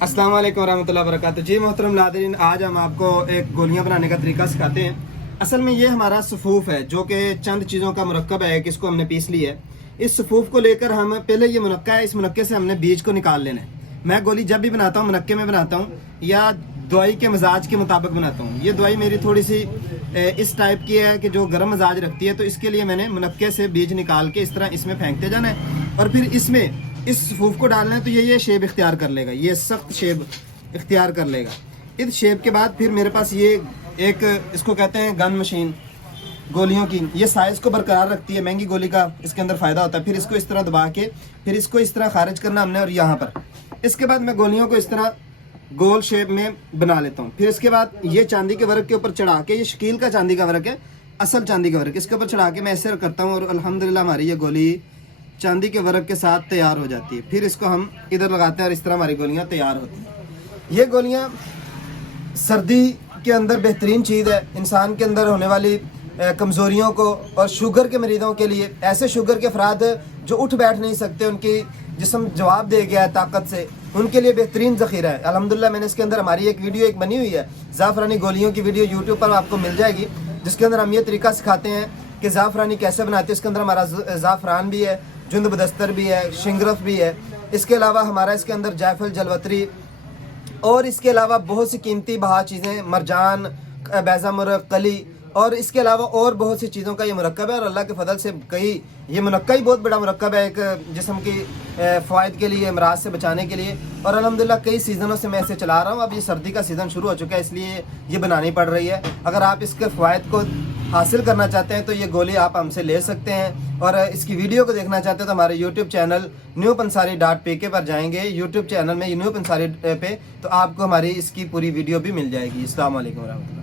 अस्सलाम वालेकुम रहमतुल्लाहि व बरकातहू। जी मोहतरम नाज़रीन, आज हम आपको एक गोलियां बनाने का तरीका सिखाते हैं। असल में ये हमारा सफ़ूफ है जो कि चंद चीज़ों का मुरक्कब है कि इसको हमने पीस लिया है। इस सफ़ूफ को लेकर हम पहले ये मुनक्का है, इस मुनक्के से हमने बीज को निकाल लेना है। मैं गोली जब भी बनाता हूँ मुनक्के में बनाता हूँ या दवाई के मिजाज के मुताबिक बनाता हूँ। ये दवाई मेरी थोड़ी सी इस टाइप की है कि जो गर्म मिजाज रखती है, तो इसके लिए मैंने मुनक्के से बीज निकाल के इस तरह इसमें फेंकते जाना है और फिर इसमें इस सफ़ूफ को डालना है। तो ये शेप इख्तियार कर लेगा, ये सख्त शेप इख्तियार कर लेगा। इस शेप के बाद फिर मेरे पास ये एक इसको कहते हैं गन मशीन गोलियों की, ये साइज़ को बरकरार रखती है। महंगी गोली का इसके अंदर फ़ायदा होता है। फिर इसको इस तरह दबा के फिर इसको इस तरह खारिज करना हमने, और यहाँ पर इसके बाद मैं गोलियों को इस तरह गोल शेप में बना लेता हूँ। फिर इसके बाद ये चांदी के वर्क के ऊपर चढ़ा के, ये शकील का चांदी का वर्क है, असल चांदी का वर्क, इसके ऊपर चढ़ा के मैं ऐसे करता हूँ और अल्हम्दुलिल्लाह हमारी ये गोली चांदी के वर्क के साथ तैयार हो जाती है। फिर इसको हम इधर लगाते हैं और इस तरह हमारी गोलियाँ तैयार होती हैं। ये गोलियाँ सर्दी के अंदर बेहतरीन चीज़ है, इंसान के अंदर होने वाली कमज़ोरियों को और शुगर के मरीज़ों के लिए, ऐसे शुगर के अफराद जो उठ बैठ नहीं सकते, उनकी जिस्म जवाब दे गया है ताकत से, उनके लिए बेहतरीन ज़ख़ीरा है। अल्हम्दुलिल्लाह मैंने इसके अंदर हमारी एक वीडियो बनी हुई है, ज़ाफ़रानी गोलियों की वीडियो यूट्यूब पर आपको मिल जाएगी, जिसके अंदर हम ये तरीका सिखाते हैं कि ज़ाफ़रानी कैसे बनाते हैं। इसके अंदर हमारा ज़ाफ़रान भी है, जुंद बदस्तर भी है, शिंगरफ भी है। इसके अलावा हमारा इसके अंदर जायफल, जलवतरी और इसके अलावा बहुत सी कीमती बहा चीज़ें, मरजान, बैज़ा मुर्ग, कली, और इसके अलावा और बहुत सी चीज़ों का ये मुरक्कब है। और अल्लाह के फजल से कई ये मुनक्का ही बहुत बड़ा मुरक्कब है, एक जिस्म की फ़वाइद के लिए, अमराज से बचाने के लिए। और अल्हम्दुलिल्लाह कई सीज़नों से मैं इसे चला रहा हूँ। अब ये सर्दी का सीज़न शुरू हो चुका है, इसलिए ये बनानी पड़ रही है। अगर आप इसके फ़वाइद को हासिल करना चाहते हैं तो ये गोली आप हमसे ले सकते हैं। और इसकी वीडियो को देखना चाहते हैं तो हमारे यूट्यूब चैनल newpansari.pk पर जाएंगे। यूट्यूब चैनल में न्यू पंसारी पे तो आपको हमारी इसकी पूरी वीडियो भी मिल जाएगी। अस्सलाम वालेकुम।